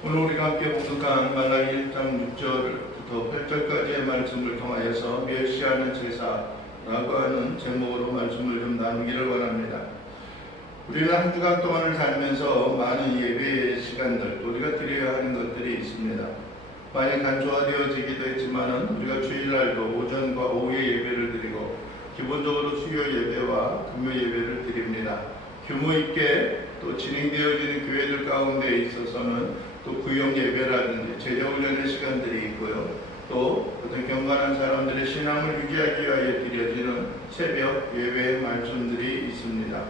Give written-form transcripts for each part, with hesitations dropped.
오늘 우리가 함께 봉독한 말라기 1장 6절부터 8절까지의 말씀을 통하여서 멸시하는 제사라고 하는 제목으로 말씀을 좀 나누기를 원합니다. 우리는 한 주간 동안을 살면서 많은 예배의 시간들, 우리가 드려야 하는 것들이 있습니다. 많이 간소화되어지기도 했지만 우리가 주일날도 오전과 오후에 예배를 드리고 기본적으로 수요 예배와 금요 예배를 드립니다. 규모 있게 또 진행되어지는 교회들 가운데 있어서는 또 구역 예배라든지 제자훈련의 시간들이 있고요. 또 어떤 경건한 사람들의 신앙을 유지하기 위하여 드려지는 새벽 예배의 말씀들이 있습니다.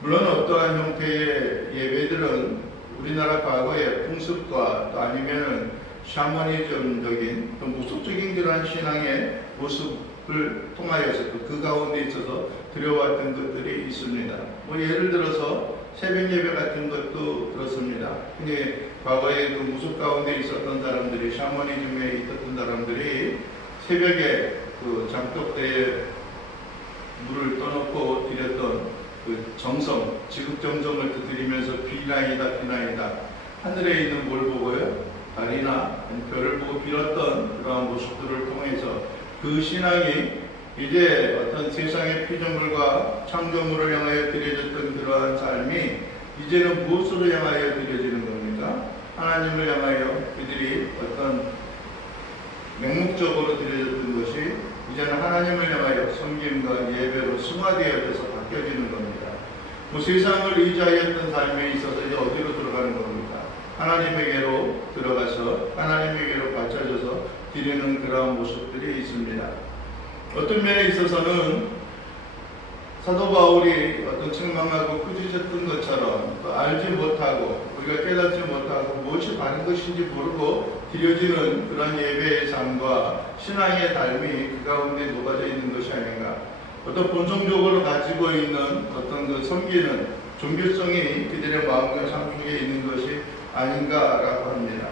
물론 어떠한 형태의 예배들은 우리나라 과거의 풍습과 또 아니면은 샤머니즘적인 또 무속적인 그러한 신앙의 모습을 통하여서 또 그 가운데 있어서 드려왔던 것들이 있습니다. 예를 들어서 새벽 예배 같은 것도 그렇습니다. 근데 과거에 그 무속 가운데 있었던 사람들이, 샤머니즘에 있었던 사람들이 새벽에 그 장독대에 물을 떠놓고 드렸던 그 정성, 지극정성을 드리면서 비나이다 비나이다, 하늘에 있는 뭘 보고요? 달이나 별을 보고 빌었던 그러한 모습들을 통해서 그 신앙이 이제 어떤 세상의 피조물과 창조물을 향하여 드려졌던 그러한 삶이 이제는 무엇으로 향하여 드려지는 겁니까? 하나님을 향하여 그들이 어떤 맹목적으로 드려졌던 것이 이제는 하나님을 향하여 섬김과 예배로 승화되어져서 바뀌어지는 겁니다. 세상을 의지하였던 삶에 있어서 이제 어디로 들어가는 겁니까? 하나님에게로 들어가서 하나님에게로 바쳐져서 드리는 그러한 모습들이 있습니다. 어떤 면에 있어서는 사도 바울이 어떤 책망하고 꾸짖었던 것처럼 또 알지 못하고 우리가 깨닫지 못하고 무엇이 바른 것인지 모르고 드려지는 그런 예배의 삶과 신앙의 삶이 그 가운데 녹아져 있는 것이 아닌가. 어떤 본성적으로 가지고 있는 어떤 그 섬기는 종교성이 그들의 마음과 삶 속에 있는 것이 아닌가라고 합니다.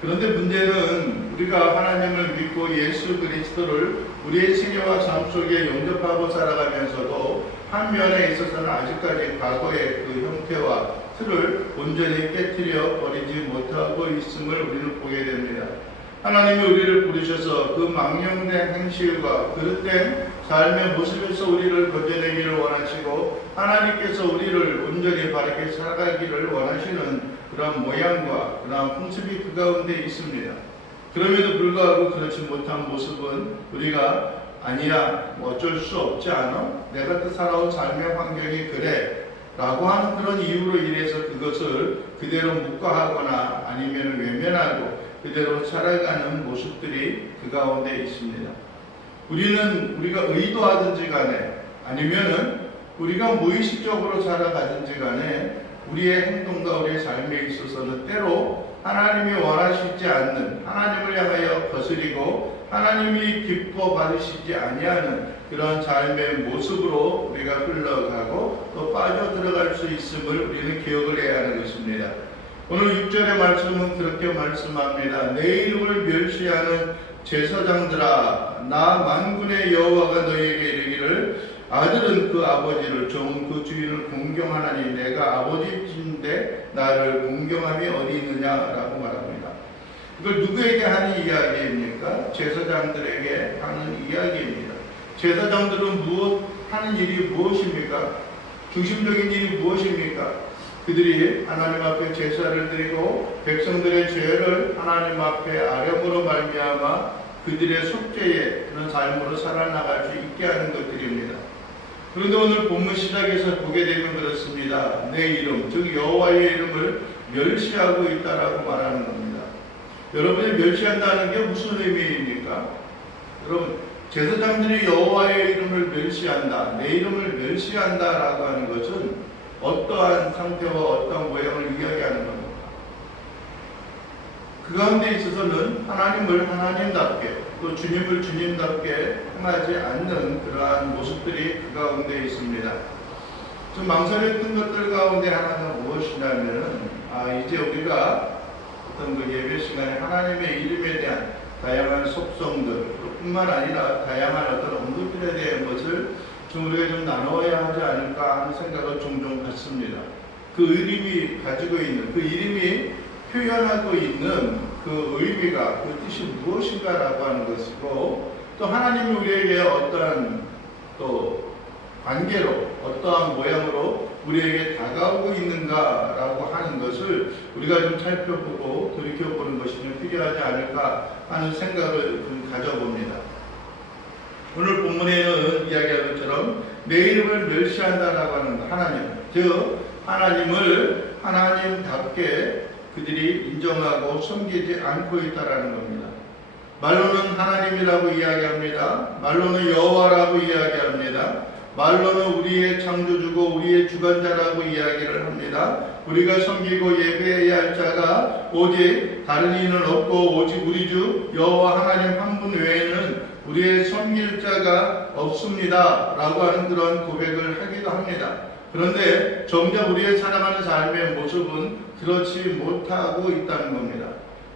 그런데 문제는 우리가 하나님을 믿고 예수 그리스도를 우리의 생애와 삶 속에 영접하고 살아가면서도 한 면에 있어서는 아직까지 과거의 그 형태와 틀을 온전히 깨뜨려 버리지 못하고 있음을 우리는 보게 됩니다. 하나님이 우리를 부르셔서 그 망령된 행실과 그릇된 삶의 모습에서 우리를 건져내기를 원하시고 하나님께서 우리를 온전히 바르게 살아가기를 원하시는 그런 모양과 그런 풍습이 그 가운데 있습니다. 그럼에도 불구하고 그렇지 못한 모습은 우리가 아니야 어쩔 수 없지 않아? 내가 또 살아온 삶의 환경이 그래 라고 하는 그런 이유로 인해서 그것을 그대로 묵과하거나 아니면 외면하고 그대로 살아가는 모습들이 그 가운데 있습니다. 우리가 의도하든지 간에 아니면은 우리가 무의식적으로 살아가든지 간에 우리의 행동과 우리의 삶에 있어서는 때로 하나님이 원하시지 않는, 하나님을 향하여 거스리고 하나님이 기뻐 받으시지 아니하는 그런 삶의 모습으로 우리가 흘러가고 또 빠져들어갈 수 있음을 우리는 기억을 해야 하는 것입니다. 오늘 6절의 말씀은 그렇게 말씀합니다. 내 이름을 멸시하는 제사장들아, 나 만군의 여호와가 너희에게 이르기를 아들은 그 아버지를, 종은 그 주인을 공경하나니 내가 아버지인데 나를 공경함이 어디 있느냐라고 말합니다. 이걸 누구에게 하는 이야기입니까? 제사장들에게 하는 이야기입니다. 제사장들은 하는 일이 무엇입니까? 중심적인 일이 무엇입니까? 그들이 하나님 앞에 제사를 드리고 백성들의 죄를 하나님 앞에 아뢰므로 말미암아 그들의 속죄의 그런 삶으로 살아나갈 수 있게 하는 것들입니다. 그런데 오늘 본문 시작에서 보게 되면 그렇습니다. 내 이름, 즉 여호와의 이름을 멸시하고 있다라고 말하는 겁니다. 여러분이 멸시한다는 게 무슨 의미입니까? 여러분, 제사장들이 여호와의 이름을 멸시한다, 내 이름을 멸시한다라고 하는 것은 어떠한 상태와 어떠한 모양을 이야기하는 겁니다. 그 가운데 있어서는 하나님을 하나님답게 또 주님을 주님답게 행하지 않는 그러한 모습들이 그 가운데 있습니다. 좀 망설였던 것들 가운데 하나가 무엇이냐면은 이제 우리가 어떤 그 예배 시간에 하나님의 이름에 대한 다양한 속성들 뿐만 아니라 다양한 어떤 언급들에 대한 것을 좀 우리가 좀 나눠야 하지 않을까 하는 생각을 종종 갖습니다. 그 이름이 가지고 있는 그 이름이 표현하고 있는 그 의미가, 그 뜻이 무엇인가라고 하는 것이고, 또 하나님이 우리에게 어떠한 또 관계로, 어떠한 모양으로 우리에게 다가오고 있는가라고 하는 것을 우리가 좀 살펴보고 돌이켜보는 것이 좀 필요하지 않을까 하는 생각을 좀 가져봅니다. 오늘 본문에는 이야기한 것처럼 내 이름을 멸시한다라고 하는 하나님, 즉 하나님을 하나님답게 그들이 인정하고 섬기지 않고 있다라는 겁니다. 말로는 하나님이라고 이야기합니다. 말로는 여호와라고 이야기합니다. 말로는 우리의 창조주고 우리의 주관자라고 이야기를 합니다. 우리가 섬기고 예배해야 할 자가 오직 다른 이는 없고 오직 우리 주 여호와 하나님 한 분 외에는 우리의 섬길 자가 없습니다 라고 하는 그런 고백을 하기도 합니다. 그런데 정작 우리의 살아가는 삶의 모습은 그렇지 못하고 있다는 겁니다.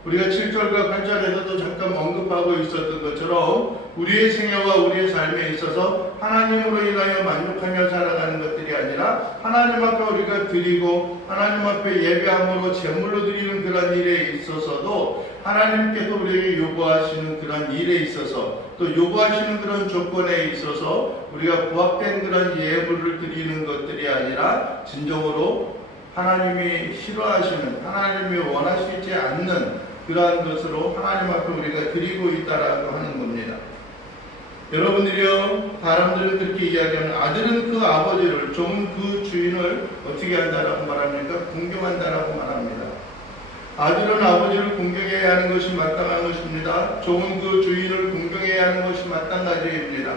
우리가 7절과 8절에서도 잠깐 언급하고 있었던 것처럼 우리의 생애와 우리의 삶에 있어서 하나님으로 인하여 만족하며 살아가는 것들이 아니라 하나님 앞에 우리가 드리고 하나님 앞에 예배함으로 제물로 드리는 그런 일에 있어서도 하나님께서 우리에게 요구하시는 그런 일에 있어서 또 요구하시는 그런 조건에 있어서 우리가 부합된 그런 예물을 드리는 것들이 아니라 진정으로 하나님이 싫어하시는, 하나님이 원하시지 않는 그러한 것으로 하나님 앞에 우리가 드리고 있다라고 하는 겁니다. 여러분들이요, 사람들은 그렇게 이야기하면 아들은 그 아버지를, 종은 그 주인을 어떻게 한다라고 말합니까? 공경한다라고 말합니다. 아들은 아버지를 공경해야 하는 것이 마땅한 것입니다. 종은 그 주인을 공경해야 하는 것이 마찬가지입니다.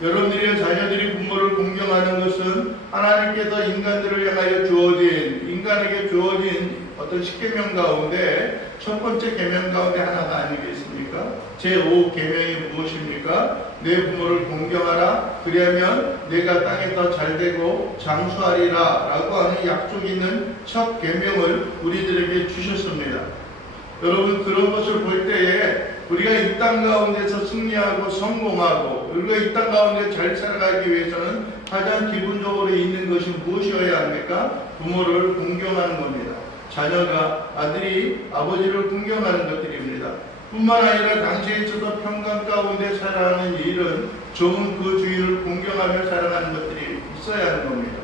여러분들의 자녀들이 부모를 공경하는 것은 하나님께서 인간들을 향하여 인간에게 주어진 어떤 십계명 가운데 첫 번째 계명 가운데 하나가 아니겠습니까? 제5계명이 무엇입니까? 내 부모를 공경하라. 그리하면 내가 땅에 더 잘되고 장수하리라 라고 하는 약속이 있는 첫 계명을 우리들에게 주셨습니다. 여러분, 그런 것을 볼 때에 우리가 이 땅 가운데서 승리하고 성공하고 우리가 이 땅 가운데 잘 살아가기 위해서는 가장 기본적으로 있는 것이 무엇이어야 합니까? 부모를 공경하는 겁니다. 자녀가 아들이 아버지를 공경하는 것들입니다. 뿐만 아니라 당시에 있어서 평강 가운데 살아가는 일은 종은 그 주인을 공경하며 살아가는 것들이 있어야 하는 겁니다.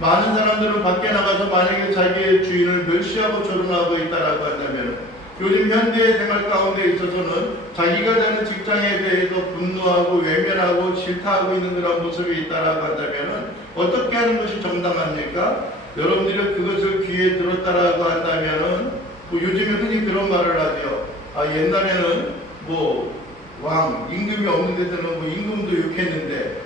많은 사람들은 밖에 나가서 만약에 자기의 주인을 멸시하고 조롱하고 있다라고 한다면 요즘 현대의 생활 가운데 있어서는 자기가 다는 직장에 대해서 분노하고 외면하고 질타하고 있는 그런 모습이 있다라고 한다면 어떻게 하는 것이 정당합니까? 여러분들이 그것을 귀에 들었다라고 한다면은 요즘에 흔히 그런 말을 하죠. 옛날에는 왕 임금이 없는 데서는 임금도 욕했는데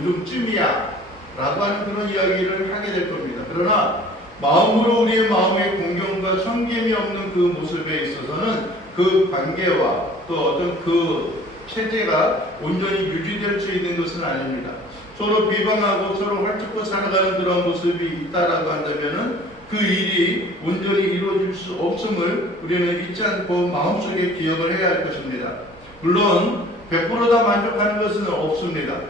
요즘쯤이야 라고 하는 그런 이야기를 하게 될 겁니다. 그러나 마음으로 우리의 마음의 공경과 섬김이 없는 그 모습에 있어서는 그 관계와 또 어떤 그 체제가 온전히 유지될 수 있는 것은 아닙니다. 서로 비방하고 서로 헐뜯고 살아가는 그런 모습이 있다라고 한다면은 그 일이 온전히 이루어질 수 없음을 우리는 잊지 않고 마음속에 기억을 해야 할 것입니다. 물론 100%다 만족하는 것은 없습니다.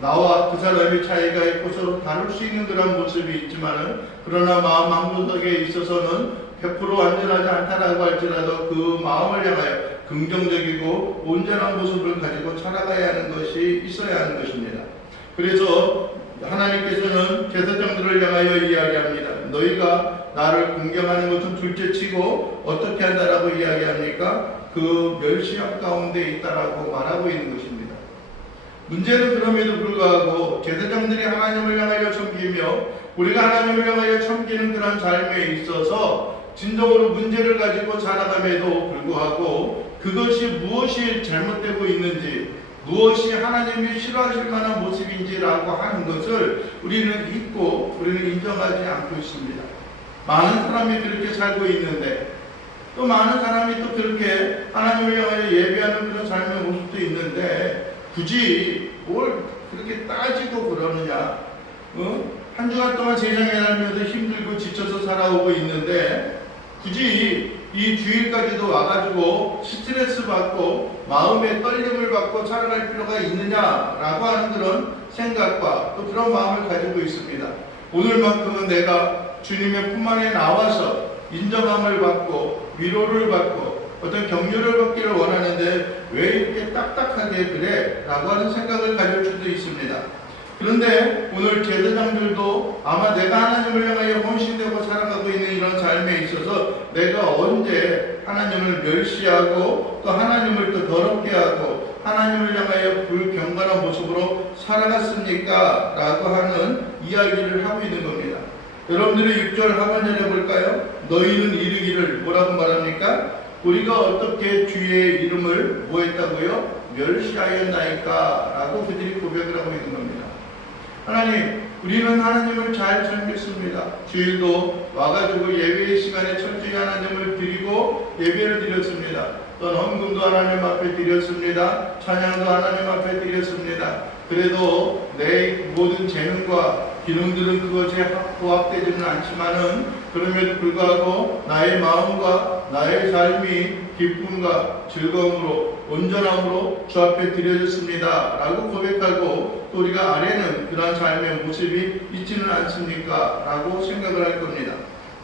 나와 그 사람의 차이가 있고 서로 다룰 수 있는 그런 모습이 있지만은 그러나 마음 한구석에 있어서는 100% 완전하지 않다라고 할지라도 그 마음을 향하여 긍정적이고 온전한 모습을 가지고 살아가야 하는 것이 있어야 하는 것입니다. 그래서 하나님께서는 제사장들을 향하여 이야기합니다. 너희가 나를 공경하는 것은 둘째치고 어떻게 한다라고 이야기합니까? 그 멸시함 가운데 있다라고 말하고 있는 것입니다. 문제는 그럼에도 불구하고 제사장들이 하나님을 향하여 섬기며 우리가 하나님을 향하여 섬기는 그런 삶에 있어서 진정으로 문제를 가지고 살아감에도 불구하고 그것이 무엇이 잘못되고 있는지 무엇이 하나님이 싫어하실 만한 모습인지라고 하는 것을 우리는 잊고 우리는 인정하지 않고 있습니다. 많은 사람이 그렇게 살고 있는데 또 많은 사람이 또 그렇게 하나님을 향하여 예배하는 그런 삶의 모습도 있는데 굳이 뭘 그렇게 따지고 그러느냐? 한 주간 동안 세상에 살면서 힘들고 지쳐서 살아오고 있는데 굳이 이 주일까지도 와가지고 스트레스 받고 마음의 떨림을 받고 살아갈 필요가 있느냐라고 하는 그런 생각과 또 그런 마음을 가지고 있습니다. 오늘만큼은 내가 주님의 품 안에 나와서 인정함을 받고 위로를 받고 어떤 격려를 받기를 원하는데 왜 이렇게 딱딱하게 그래? 라고 하는 생각을 가질 수도 있습니다. 그런데 오늘 제사장들도 아마 내가 하나님을 향하여 헌신되고 살아가고 있는 이런 삶에 있어서 내가 언제 하나님을 멸시하고 또 하나님을 또 더럽게 하고 하나님을 향하여 불경건한 모습으로 살아갔습니까? 라고 하는 이야기를 하고 있는 겁니다. 여러분들이 6절 하반절에 볼까요? 너희는 이르기를 뭐라고 말합니까? 우리가 어떻게 주의 이름을 뭐 했다고요? 멸시하였나이까? 라고 그들이 고백을 하고 있는 겁니다. 하나님, 우리는 하나님을 잘 섬겼습니다. 주일도 와가지고 예배의 시간에 철저히 하나님을 드리고 예배를 드렸습니다. 또 헌금도 하나님 앞에 드렸습니다. 찬양도 하나님 앞에 드렸습니다. 그래도 내 모든 재능과 기능들은 그것에 부합되지는 않지만은 그럼에도 불구하고 나의 마음과 나의 삶이 기쁨과 즐거움으로 온전함으로 주 앞에 드려졌습니다 라고 고백하고 또 우리가 아래는 그런 삶의 모습이 있지는 않습니까? 라고 생각을 할 겁니다.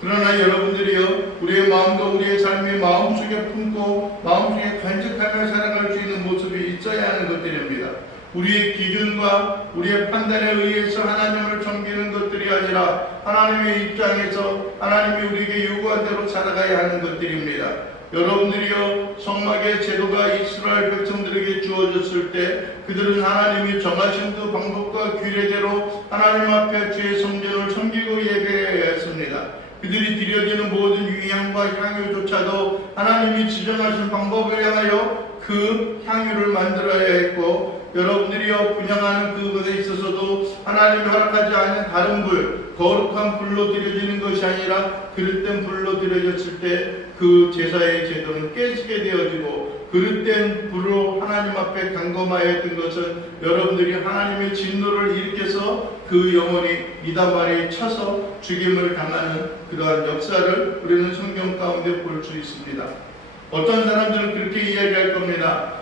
그러나 여러분들이요, 우리의 마음과 우리의 삶이 마음속에 품고 마음속에 간직하며 살아갈 수 있는 모습이 있어야 하는 것들입니다. 우리의 기준과 우리의 판단에 의해서 하나님을 섬기는 것들이 아니라 하나님의 입장에서 하나님이 우리에게 요구한 대로 살아가야 하는 것들입니다. 여러분들이요, 성막의 제도가 이스라엘 백성들에게 주어졌을 때 그들은 하나님이 정하신 그 방법과 규례대로 하나님 앞에 주의 성전을 섬기고 예배해야 했습니다. 그들이 드려지는 모든 위향과 향유조차도 하나님이 지정하신 방법을 향하여 그 향유를 만들어야 했고, 여러분들이요, 분양하는 그것에 있어서도 하나님이 허락하지 않은 다른 불, 거룩한 불로 드려지는 것이 아니라 그릇된 불로 드려졌을 때 그 제사의 제도는 깨지게 되어지고, 그릇된 불로 하나님 앞에 간검하였던 것은 여러분들이 하나님의 진노를 일으켜서 그 영혼이 이다말에 쳐서 죽임을 당하는 그러한 역사를 우리는 성경 가운데 볼 수 있습니다. 어떤 사람들은 그렇게 이야기할 겁니다.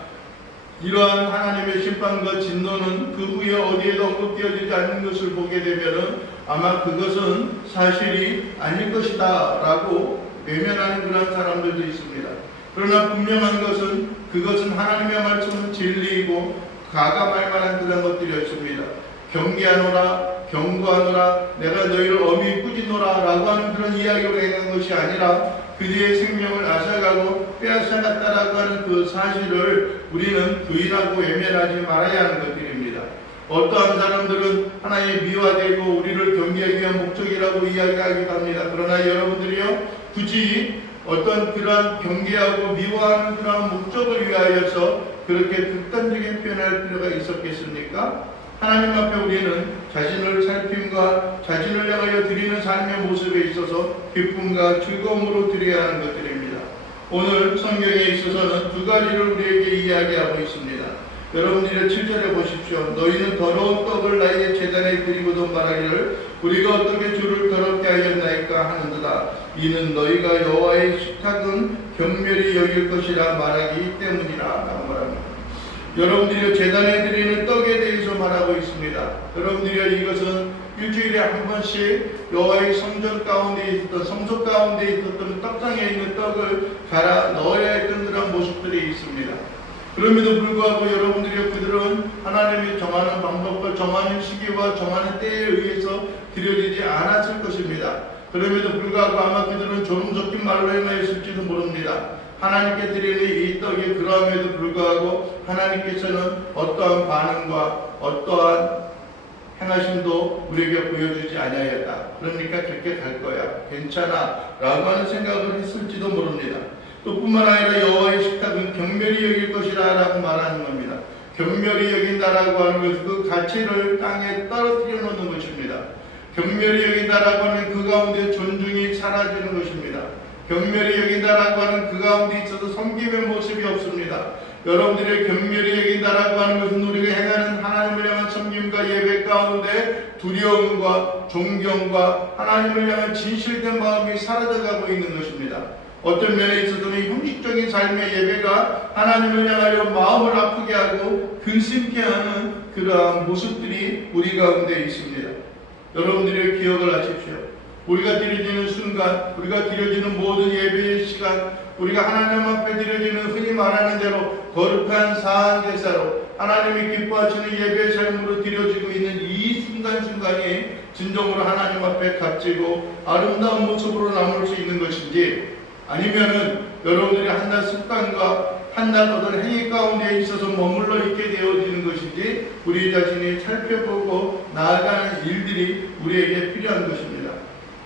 이러한 하나님의 심판과 진노는 그 후에 어디에도 언급되어지지 않는 것을 보게 되면은 아마 그것은 사실이 아닐 것이다 라고 외면하는 그런 사람들도 있습니다. 그러나 분명한 것은 그것은 하나님의 말씀은 진리이고 가감할 만한 그런 것들이었습니다. 경계하노라, 경고하노라, 내가 너희를 엄히 꾸짖노라 라고 하는 그런 이야기로 행한 것이 아니라 그들의 생명을 앗아가고 빼앗아갔다라고 하는 그 사실을 우리는 부인하고 외면하지 말아야 하는 것들입니다. 어떠한 사람들은 하나의 미화되고 우리를 경계하기 위한 목적이라고 이야기하기도 합니다. 그러나 여러분들이요, 굳이 어떤 그러한 경계하고 미화하는 그러한 목적을 위하여서 그렇게 극단적인 표현할 필요가 있었겠습니까? 하나님 앞에 우리는 자신을 살핌과 자신을 향하여 드리는 삶의 모습에 있어서 기쁨과 즐거움으로 드려야 하는 것들입니다. 오늘 성경에 있어서는 두 가지를 우리에게 이야기하고 있습니다. 여러분들이 7절에 보십시오. 너희는 더러운 떡을 나의 제단에 드리고도 말하기를 우리가 어떻게 주를 더럽게 하였나이까 하는도다. 이는 너희가 여호와의 식탁은 경멸히 여길 것이라 말하기 때문이라 라고 말합니다. 여러분들이 제단에 드리는 떡에 대해서 말하고 있습니다. 여러분들이 이것은 일주일에 한 번씩 여호와의 성전 가운데 있었던 성소 가운데 있었던 떡상에 있는 떡을 갈아 넣어야 했던 그런 모습들이 있습니다. 그럼에도 불구하고 여러분들이 그들은 하나님이 정하는 방법과 정하는 시기와 정하는 때에 의해서 드려지지 않았을 것입니다. 그럼에도 불구하고 아마 그들은 조름 섞인 말로 행하였을지도 모릅니다. 하나님께 드리는 이 떡이 그러함에도 불구하고 하나님께서는 어떠한 반응과 어떠한 행하심도 우리에게 보여주지 아니하였다. 그러니까 그렇게 갈 거야, 괜찮아 라고 하는 생각을 했을지도 모릅니다. 또 뿐만 아니라 여호와의 식탁은 경멸히 여길 것이라 라고 말하는 겁니다. 경멸히 여긴다라고 하는 것은 그 가치를 땅에 떨어뜨려 놓는 것입니다. 경멸히 여긴다라고 하는 그 가운데 존중이 사라지는 것입니다. 경멸히 여긴다라고 하는 그 가운데 있어서 섬김의 모습이 없습니다. 여러분들의 경멸히 여긴다라고 하는 것은 우리가 행하는 하나님을 향한 섬김과 예배 가운데 두려움과 존경과 하나님을 향한 진실된 마음이 사라져가고 있는 것입니다. 어떤 면에 있어서는 형식적인 삶의 예배가 하나님을 향하여 마음을 아프게 하고 근심케 하는 그러한 모습들이 우리 가운데 있습니다. 여러분들이 기억을 하십시오. 우리가 드려지는 순간, 우리가 드려지는 모든 예배의 시간, 우리가 하나님 앞에 드려지는 흔히 말하는 대로 거룩한 사한 제사로 하나님이 기뻐하시는 예배의 삶으로 드려지고 있는 이 순간순간이 진정으로 하나님 앞에 값지고 아름다운 모습으로 남을 수 있는 것인지, 아니면은 여러분들이 한낱 습관과 한낱 어떤 행위 가운데 있어서 머물러 있게 되어지는 것인지 우리 자신이 살펴보고 나아가는 일들이 우리에게 필요한 것입니다.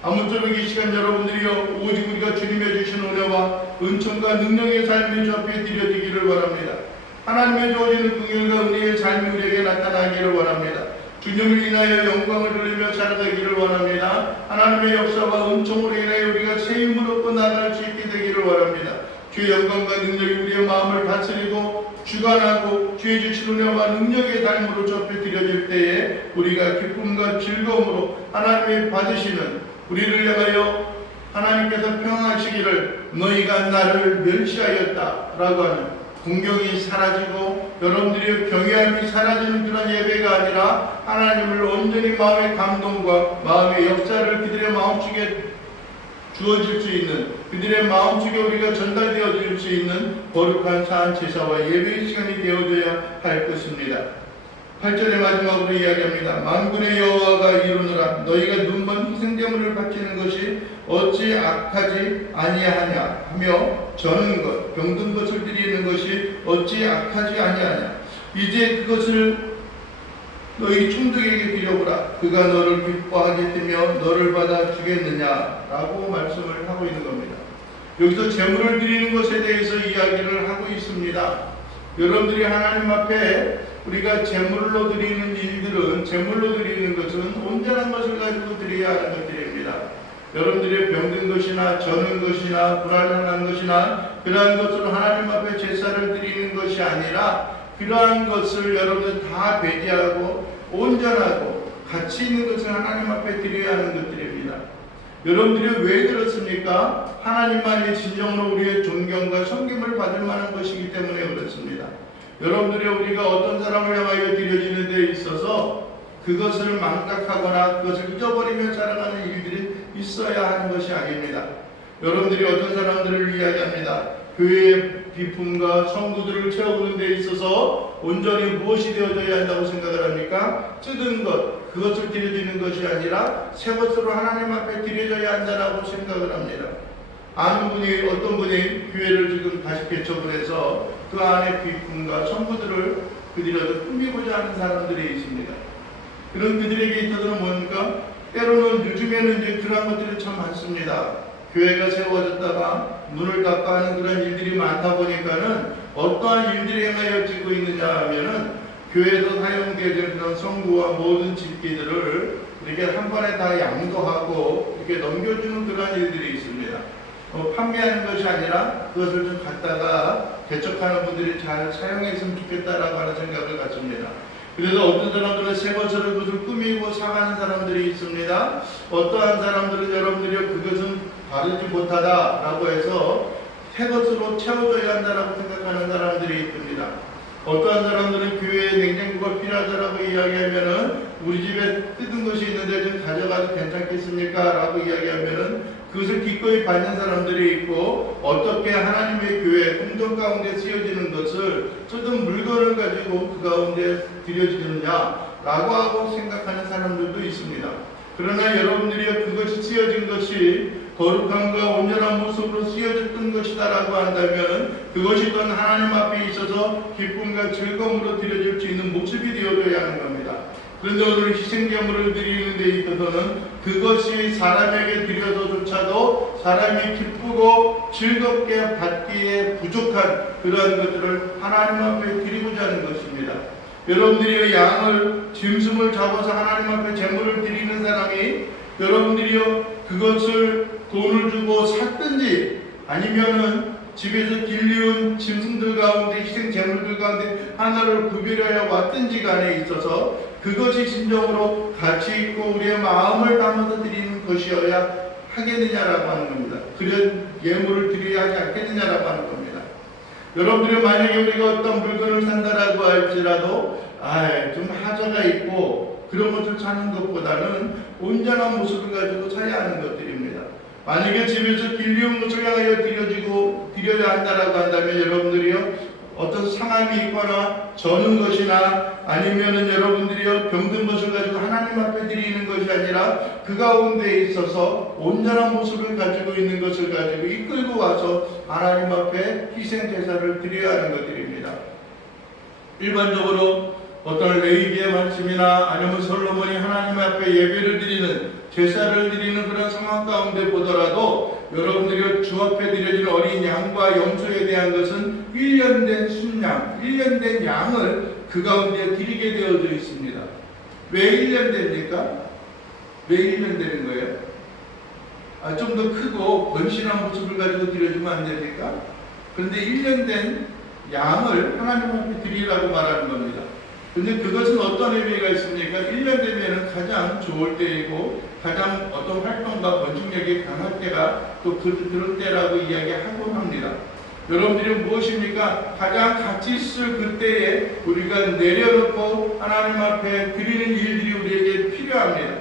아무쪼록 이 시간 여러분들이요, 오직 우리가 주님의 주신 은혜와 은총과 능력의 삶이 주 앞에 드려지기를 바랍니다. 하나님의 주어지는 긍휼과 은혜의 삶이 우리에게 나타나기를 원합니다. 주님을 인하여 영광을 돌리며 살아가기를 원합니다. 하나님의 역사와 은총으로 인하여 우리가 새 힘을 얻고 나아갈 수 있게 되기를 원합니다. 주의 영광과 능력이 우리의 마음을 다스리고 주관하고 주의 주신 은혜와 능력의 삶으로 주 앞에 드려질 때에 우리가 기쁨과 즐거움으로 하나님이 받으시는, 우리를 향하여 하나님께서 평안하시기를 너희가 나를 멸시하였다 라고 하는 공경이 사라지고 여러분들의 경외함이 사라지는 그런 예배가 아니라 하나님을 온전히 마음의 감동과 마음의 역사를 그들의 마음속에 주어질 수 있는, 그들의 마음속에 우리가 전달되어질 수 있는 거룩한 사한 제사와 예배의 시간이 되어져야 할 것입니다. 8절의 마지막으로 이야기합니다. 만군의 여호와가 이루노라. 너희가 눈먼 희생제물을 바치는 것이 어찌 악하지 아니하냐 하며 저는 것, 병든 것을 드리는 것이 어찌 악하지 아니하냐. 이제 그것을 너희 총독에게 드려보라. 그가 너를 기뻐하겠으며 너를 받아 주겠느냐라고 말씀을 하고 있는 겁니다. 여기서 제물을 드리는 것에 대해서 이야기를 하고 있습니다. 여러분들이 하나님 앞에 우리가 제물로 드리는 일들은, 제물로 드리는 것은 온전한 것을 가지고 드려야 하는 것들입니다. 여러분들의 병든 것이나 저는 것이나 불안한 것이나 그러한 것으로 하나님 앞에 제사를 드리는 것이 아니라 그러한 것을 여러분들 다 배제하고 온전하고 가치 있는 것을 하나님 앞에 드려야 하는 것들입니다. 여러분들이 왜 그렇습니까? 하나님만이 진정으로 우리의 존경과 섬김을 받을 만한 것이기 때문에 그렇습니다. 여러분들이 우리가 어떤 사람을 향하여 드려지는 데 있어서 그것을 망각하거나 그것을 잊어버리며 살아가는 일들이 있어야 하는 것이 아닙니다. 여러분들이 어떤 사람들을 이야기합니다. 교회의 비품과 성구들을 채우는 데 있어서 온전히 무엇이 되어져야 한다고 생각을 합니까? 뜯은 것, 그것을 드려지는 것이 아니라 새 것으로 하나님 앞에 드려져야 한다고 생각을 합니다. 아는 분이, 어떤 분이 교회를 지금 다시 개척을 해서 그 안에 비품과 성구들을 그들에게 꾸미고자 하는 사람들이 있습니다. 그런 그들에게 있어서는 뭡니까? 때로는 요즘에는 이제 그런 것들이 참 많습니다. 교회가 세워졌다가 문을 닫고 하는 그런 일들이 많다 보니까는 어떠한 일들이 행하여지고 있느냐 하면은 교회에서 사용되는 그런 성구와 모든 집기들을 이렇게 한 번에 다 양도하고 이렇게 넘겨주는 그런 일들이 있습니다. 판매하는 것이 아니라 그것을 좀 갖다가 개척하는 분들이 잘 사용했으면 좋겠다라고 하는 생각을 갖습니다. 그래서 어떤 사람들은 새 것으로 그것을 꾸미고 사가는 사람들이 있습니다. 어떠한 사람들은 여러분들이 그것은 바르지 못하다라고 해서 새 것으로 채워줘야 한다라고 생각하는 사람들이 있습니다. 어떠한 사람들은 교회에 냉장고가 필요하다라고 이야기하면은 우리 집에 뜯은 것이 있는데 좀 가져가도 괜찮겠습니까? 라고 이야기하면은 그것을 기꺼이 받는 사람들이 있고, 어떻게 하나님의 교회 공동 가운데 쓰여지는 것을 뜯은 물건을 가지고 그 가운데 드려지느냐라고 하고 생각하는 사람들도 있습니다. 그러나 여러분들이 그것이 쓰여진 것이 거룩함과 온전한 모습으로 쓰여졌던 것이다 라고 한다면 그것이 또한 하나님 앞에 있어서 기쁨과 즐거움으로 드려질 수 있는 모습이 되어져야 하는 겁니다. 그런데 오늘 희생제물을 드리는 데 있어서는 그것이 사람에게 드려서조차도 사람이 기쁘고 즐겁게 받기에 부족한 그러한 것들을 하나님 앞에 드리고자 하는 것입니다. 여러분들이 양을, 짐승을 잡아서 하나님 앞에 제물을 드리는 사람이 여러분들이요 그것을 돈을 주고 샀든지 아니면은 집에서 길리운 짐승들 가운데, 희생 제물들 가운데 하나를 구별하여 왔든지 간에 있어서 그것이 진정으로 가치 있고 우리의 마음을 담아서 드리는 것이어야 하겠느냐라고 하는 겁니다. 그런 예물을 드려야 하지 않겠느냐라고 하는 겁니다. 여러분들이 만약에 우리가 어떤 물건을 산다라고 할지라도 좀 하자가 있고 그런 것을 찾는 것보다는 온전한 모습을 가지고 사야 하는 것들입니다. 만약에 집에서 길리운 것을 향하여 드려야 한다라고 한다면 여러분들이요 어떤 상함이 있거나 저는 것이나 아니면은 여러분들이요 병든 것을 가지고 하나님 앞에 드리는 것이 아니라 그 가운데 있어서 온전한 모습을 가지고 있는 것을 가지고 이끌고 와서 하나님 앞에 희생 제사를 드려야 하는 것들입니다. 일반적으로 어떤 레위기의 말씀이나 아니면 솔로몬이 하나님 앞에 예배를 드리는 제사를 드리는 그런 상황 가운데 보더라도 여러분들이 주 앞에 드려진 어린 양과 염소에 대한 것은 1년 된 순양, 1년 된 양을 그 가운데 드리게 되어져 있습니다. 왜 1년 됩니까? 왜 1년 되는 거예요? 좀 더 크고 번신한 모습을 가지고 드려주면 안 됩니까? 그런데 1년 된 양을 하나님 앞에 드리라고 말하는 겁니다. 근데 그것은 어떤 의미가 있습니까? 1년 되면은 가장 좋을 때이고 가장 어떤 활동과 번식력이 강할 때가 또 그런 때라고 이야기하곤 합니다. 여러분들이 무엇입니까? 가장 가치 있을 그때에 우리가 내려놓고 하나님 앞에 드리는 일들이 우리에게 필요합니다.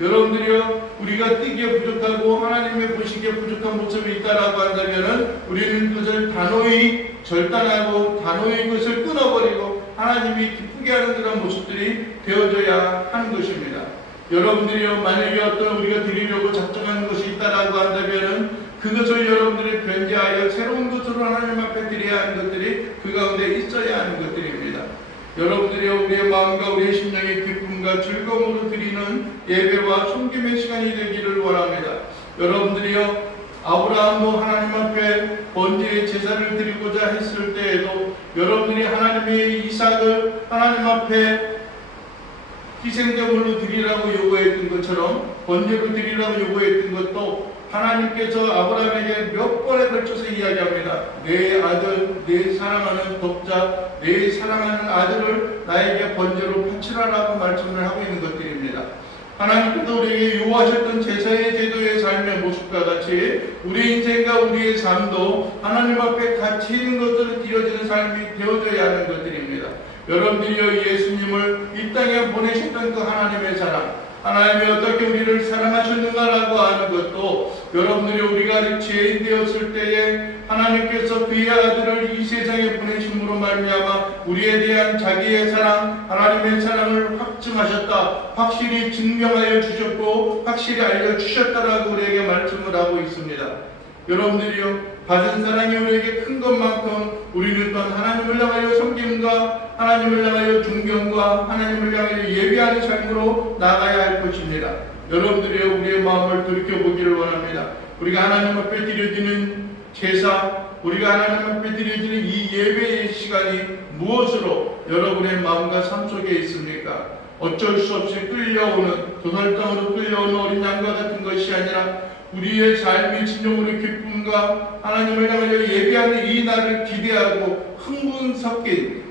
여러분들이요 우리가 뛰기에 부족하고 하나님의 보시기에 부족한 모습이 있다라고 한다면은 우리는 그것을 단호히 절단하고 단호히 그것을 끊어버리고 하나님이 기쁘게 하는 그런 모습들이 되어져야 하는 것입니다. 여러분들이요 만약에 어떤 우리가 드리려고 작정하는 것이 있다라고 한다면은 그것을 여러분들이 변제하여 새로운 것으로 하나님 앞에 드려야 하는 것들이 그 가운데 있어야 하는 것들입니다. 여러분들이요 우리의 마음과 우리의 심령의 기쁨과 즐거움으로 드리는 예배와 섬김의 시간이 되기를 원합니다. 여러분들이요 아브라함도 하나님 앞에 번제의 제사를 드리고자 했을 때에도 여러분들이 하나님의 이삭을 하나님 앞에 희생제물로 드리라고 요구했던 것처럼 번제로 드리라고 요구했던 것도 하나님께서 아브라함에게 몇 번에 걸쳐서 이야기합니다. 내 아들, 내 사랑하는 독자, 내 사랑하는 아들을 나에게 번제로 바치라라고 말씀을 하고 있는 것들입니다. 하나님께서 우리에게 요구하셨던 제사의 제도의 삶의 모습과 같이 우리 인생과 우리의 삶도 하나님 앞에 가치 있는 것으로 드려지는 삶이 되어져야 하는 것들입니다. 여러분들이요 예수님을 이 땅에 보내셨던 그 하나님의 사랑, 하나님이 어떻게 우리를 사랑하셨는가라고 하는 것도 여러분들이 우리가 아직 죄인 되었을 때에 하나님께서 그의 아들을 이 세상에 보내심으로 말미암아 우리에 대한 자기의 사랑, 하나님의 사랑을 확증하셨다, 확실히 증명하여 주셨고 확실히 알려주셨다라고 우리에게 말씀을 하고 있습니다. 여러분들이요 받은 사랑이 우리에게 큰 것만큼 우리는 또한 하나님을 향하여 섬김과 하나님을 향하여 존경과 하나님을 향하여 예배하는 삶으로 나아가야 할 것입니다. 여러분들이요 우리의 마음을 돌이켜보기를 원합니다. 우리가 하나님 앞에 드려지는 제사, 우리가 하나님 앞에 드려지는 이 예배의 시간이 무엇으로 여러분의 마음과 삶 속에 있습니까? 어쩔 수 없이 끌려오는 도살장으로 끌려오는 어린 양과 같은 것이 아니라 우리의 삶의 진정으로 기쁨과 하나님을 향하여 예배하는 이 날을 기대하고 흥분 섞인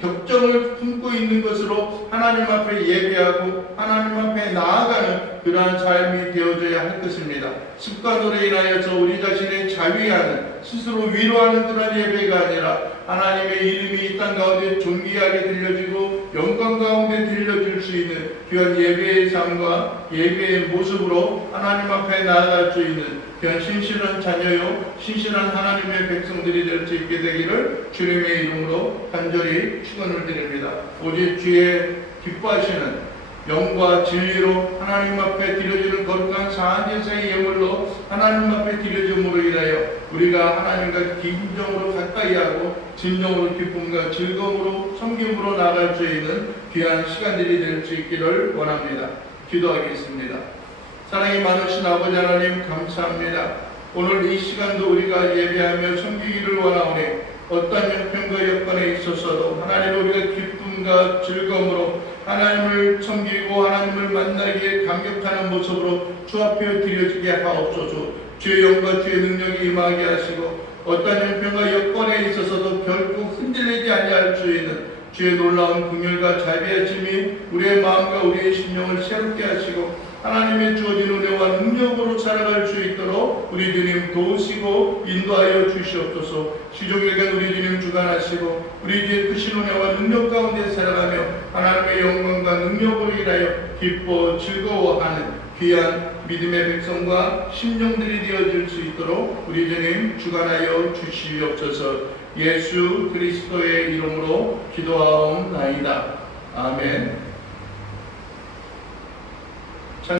격정을 품고 있는 것으로 하나님 앞에 예배하고 하나님 앞에 나아가는 그러한 삶이 되어져야 할 것입니다. 습관으로 인하여서 우리 자신의 자위하는 스스로 위로하는 그런 예배가 아니라 하나님의 이름이 이 땅 가운데 존귀하게 들려지고 영광 가운데 들려질 수 있는 귀한 예배의 삶과 예배의 모습으로 하나님 앞에 나아갈 수 있는 귀한 신실한 자녀요 신실한 하나님의 백성들이 될 수 있게 되기를 주님의 이름으로 간절히 축원을 드립니다. 오직 주의 기뻐하시는 영과 진리로 하나님 앞에 드려지는 거룩한 사한제사의 예물로 하나님 앞에 드려짐으로 인하여 우리가 하나님과 진정으로 가까이하고 진정으로 기쁨과 즐거움으로 섬김으로 나아갈 수 있는 귀한 시간들이 될 수 있기를 원합니다. 기도하겠습니다. 사랑이 많으신 아버지 하나님 감사합니다. 오늘 이 시간도 우리가 예배하며 섬기기를 원하오니 어떤 형편과 여건에 있어서도 하나님 우리가 기쁨과 즐거움으로 하나님을 섬기고 하나님을 만나기에 감격하는 모습으로 주 앞에 드려지게 하옵소서. 주의 영과 주의 능력이 임하게 하시고 어떤 형편과 여건에 있어서도 결코 흔들리지 아니할 수 있는 주의 놀라운 긍휼과 자비하심이 우리의 마음과 우리의 심령을 새롭게 하시고 하나님의 주어진 은혜와 능력으로 살아갈 수 있도록 우리 주님 도우시고 인도하여 주시옵소서. 시종일관 우리 주님 주관하시고 우리 주의 크신 은혜와 능력 가운데 살아가며 하나님의 영광과 능력으로 일하여 기뻐 즐거워하는 귀한 믿음의 백성과 심령들이 되어질 수 있도록 우리 주님 주관하여 주시옵소서. 예수 그리스도의 이름으로 기도하옵나이다. 아멘.